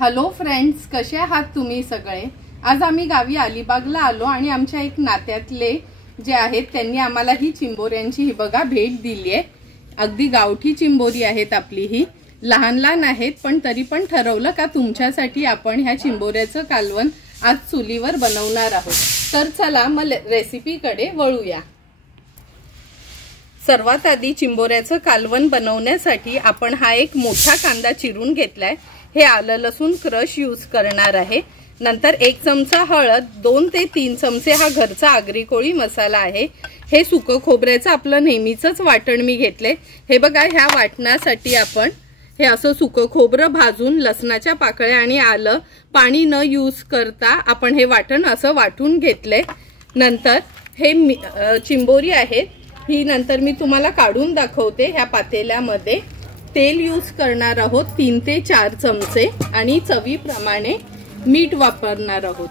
Hello friends, कसे आहात तुम्ही सगळे। आज आम्ही गावी अलिबागला आलो आणि आमच्या एक नात्यातले जे आहेत त्यांनी आम्हाला ही चिंबोऱ्यांची ही बघा भेट दिली आहे। अगदी गावठी चिंबोरी आहेत आपली, ही लहान लहान आहेत पण तरी पण ठरवलं का तुमच्यासाठी आपण ह्या चिंबोऱ्याचं कालवण आज चुलीवर बनवणार आहोत। तर चला मग रेसिपीकडे वळूया। सर्वात आधी चिंबोऱ्याचं कालवण बनवण्यासाठी आपण हा एक मोठा कांदा चिरून घेतलाय। हे आलं लसूण क्रश यूज करणार आहे। नंतर 1 चमचा हळद, 2 ते 3 चमचे हा घरचा आगरी कोळी मसाला आहे। हे सुकं खोबऱ्याचं आपलं नेहमीचंच वाटण मी घेतले। हे बघा, ह्या वाटणासाठी आपण हे असं सुकं खोबरं भाजून लसणाच्या पाकळ्या आणि आलं पाणी न यूज करता आपण हे वाटण असं वाटून घेतले। नंतर हे चिंबोरी आहेत, ही नंतर मी तुम्हाला काढून दाखवते। ह्या पातेल्यामध्ये तेल यूज करणार आहोत 3 ते 4 चमचे आणि चवीप्रमाणे मीठ वापरणार आहोत।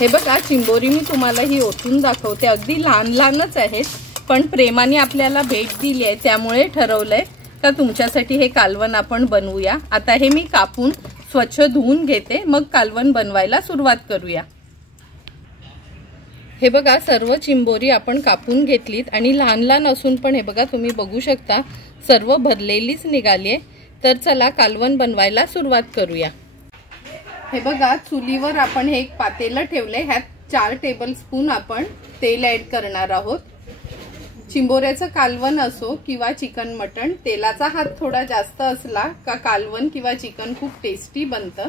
हे बघा, चिंबोरी मी तुम्हाला ही ओतून दाखवते। अगदी लहान लहानच आहेत पण प्रेमाने आपल्याला भेट दिली आहे त्यामुळे ठरवलंय का तुमच्यासाठी हे कालवण आपण बनवूया। आता हे मी कापून स्वच्छ धुवून घेते, मग कालवण बनवायला सुरुवात करूया। हे बघा, सर्व चिंबोरी आपण कापून घेतलीत आणि लहान लहान असून पण हे बघा तुम्ही बघू शकता सर्व भरलेलीच निघाली आहे। तर चला कालवण बनवायला सुरुवात करूया। हे बघा, चुलीवर आपण हे एक पातेलं ठेवले। ह्यात 4 टेबलस्पून आपण तेल ऍड करणार आहोत। चिंबोऱ्याचं कालवण असो किंवा चिकन मटण, तेलाचा हात थोडा जास्त असला का कालवण किंवा चिकन खूप टेस्टी बनतं।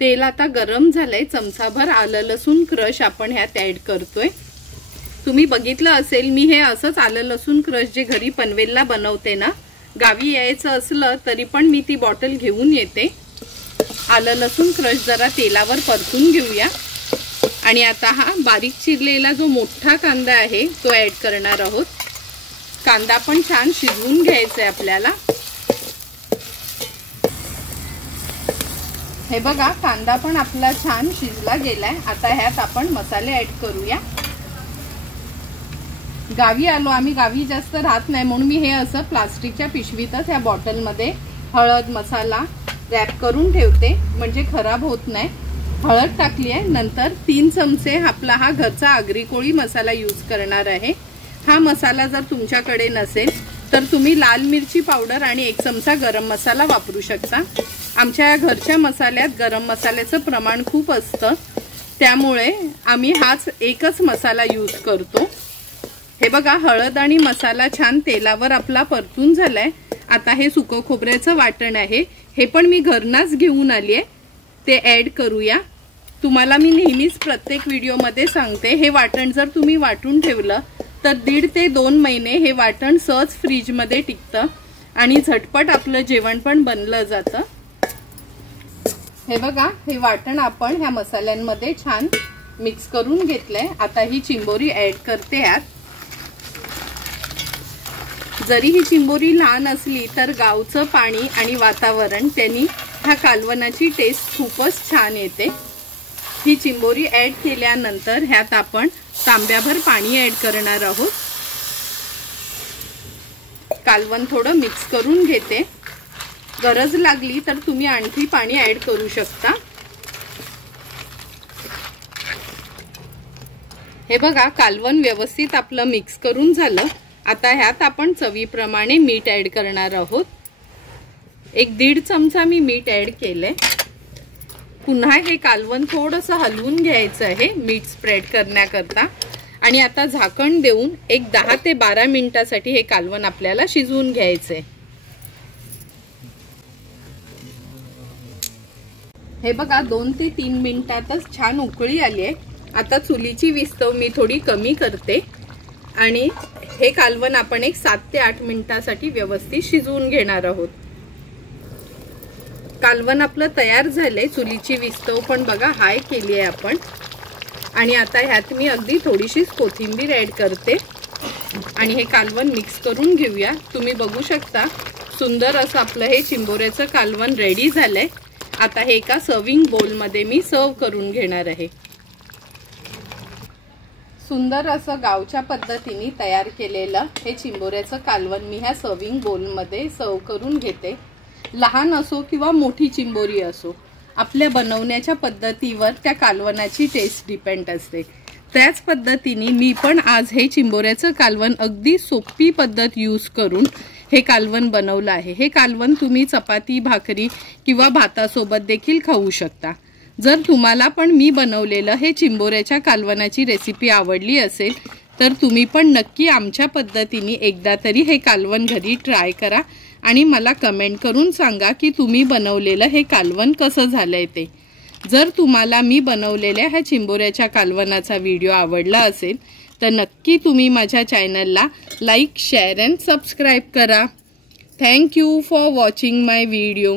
तेल आता गरम झालंय। चमचाभर आलं लसूण क्रश आपण ह्यात ऍड करतोय। तुम्ही बघितलं असेल, मी हे असंच आलं लसूण क्रश जे घरी पनवेलला बनवते ना, गावी यायचं असलं तरी पण मी ती बॉटल घेऊन येते। आलं लसूण क्रश जरा तेलावर परतून घेऊया आणि आता हा बारीक चिरलेला जो मोठा कांदा आहे तो ऍड करणार आहोत। कांदा पण छान शिजवून घ्यायचा आहे आपल्याला। हे बघा, कांदा पण आपला छान शिजला गेलाय। आता ह्यात आपण मसाले ऍड करूया। गावी आलो आम्ही, गावी जास्त राहत नाही म्हणून मी हे असं प्लास्टिकच्या पिशवीतच ह्या बॉटलमध्ये हळद मसाला रॅप करून ठेवते म्हणजे खराब होत नाही। हळद टाकली आहे। नंतर 3 चमचे आपला हा घरचा आगरी कोळी मसाला यूज करणार आहे। हा मसाला जर तुमच्याकडे नसेल तर तुम्ही लाल मिरची पावडर आणि 1 चमचा गरम मसाला वापरू शकता। आमच्या घरच्या मसाल्यात गरम मसाल्याचं प्रमाण खूप असतं त्यामुळे आम्ही हाच एकच मसाला यूज करतो। हे बघा, हळद आणि मसाला छान तेलावर आपला परतून झालाय। आता हे सुकं खोबऱ्याचं वाटण आहे, हे पण मी घरनाच घेऊन आली आहे, ते ऍड करूया। तुम्हाला मी नेहमीच प्रत्येक व्हिडिओमध्ये सांगते, हे वाटण जर तुम्ही वाटून ठेवलं तर 1.5 ते 2 महिने हे वाटण सहज फ्रीजमध्ये टिकतं आणि झटपट आपलं जेवण पण बनलं जातं। हे बघा, हे वाटण आपण ह्या मसाल्यांमध्ये छान मिक्स करून घेतलंय। आता ही चिंबोरी ऍड करते यात। जरी ही चिंबोरी लहान असली तर गावचं पाणी आणि वातावरण त्यांनी ह्या कालवणाची टेस्ट खूपच छान येते। ही चिंबोरी ऍड केल्यानंतर ह्यात आपण तांब्याभर पाणी ऍड करणार आहोत। कालवण थोडं मिक्स करून घेते, गरज लागली तर तुम्ही आणखी पाणी ऍड करू शकता। हे बघा, कालवण व्यवस्थित आपलं मिक्स करून झालं। आता ह्यात आपण चवीप्रमाणे मीठ ऍड करणार आहोत। 1-1.5 चमचा मी मीठ ऍड केलंय। पुन्हा हे कालवण थोडंसं हलवून घ्यायचं आहे मीठ स्प्रेड करण्याकरता आणि आता झाकण देऊन एक 10 ते 12 मिनिटासाठी हे कालवण आपल्याला शिजवून घ्यायचंय। हे बघा, 2 ते 3 मिनिटातच छान उकळी आली आहे। आता चुलीची विस्तव मी थोडी कमी करते आणि हे कालवण आपण एक 7 ते 8 मिनिटासाठी व्यवस्थित शिजवून घेणार आहोत। कालवण आपलं तयार झालंय। चुलीची विस्तव पण बघा हाय केली आहे आपण आणि आता ह्यात मी अगदी थोडीशीच कोथिंबीर ऍड करते आणि हे कालवण मिक्स करून घेऊया। तुम्ही बघू शकता सुंदर असं आपलं हे चिंबोऱ्याचं कालवण रेडी झालंय। आता हे एका सर्विंग बोल मध्ये मी सर्व करून घेणार आहे। सुंदर असं गावच्या पद्धतीने तयार केलेलं हे चिंबोऱ्याचं कालवण मी ह्या सर्विंग बोलमध्ये सर्व करून घेते। लहान असो किंवा मोठी चिंबोरी असो, आपल्या बनवण्याच्या पद्धतीवर त्या कालवणाची टेस्ट डिपेंड असते। त्याच पद्धतीने मी पण आज हे चिंबोऱ्याचं कालवण अगदी सोपी पद्धत यूज करून हे कालवण बनवलं आहे। हे कालवण तुम्ही चपाती, भाकरी किंवा भातासोबत देखील खाऊ शकता। जर तुम्हाला पण मी बनवलेलं हे चिंबोऱ्याच्या कालवणाची रेसिपी आवडली असेल तर तुम्ही पण नक्की आमच्या पद्धतीने एकदा तरी हे कालवण घरी ट्राय करा आणि मला कमेंट करून सांगा की तुम्ही बनवलेलं हे कालवण कसं झालंय ते। जर तुम्हाला मी बनवलेल्या ह्या चिंबोऱ्याच्या कालवणाचा व्हिडिओ आवडला असेल तर नक्की तुम्ही माझ्या चॅनलला लाईक, शेअर अँड सबस्क्राईब करा। Thank you for watching my video.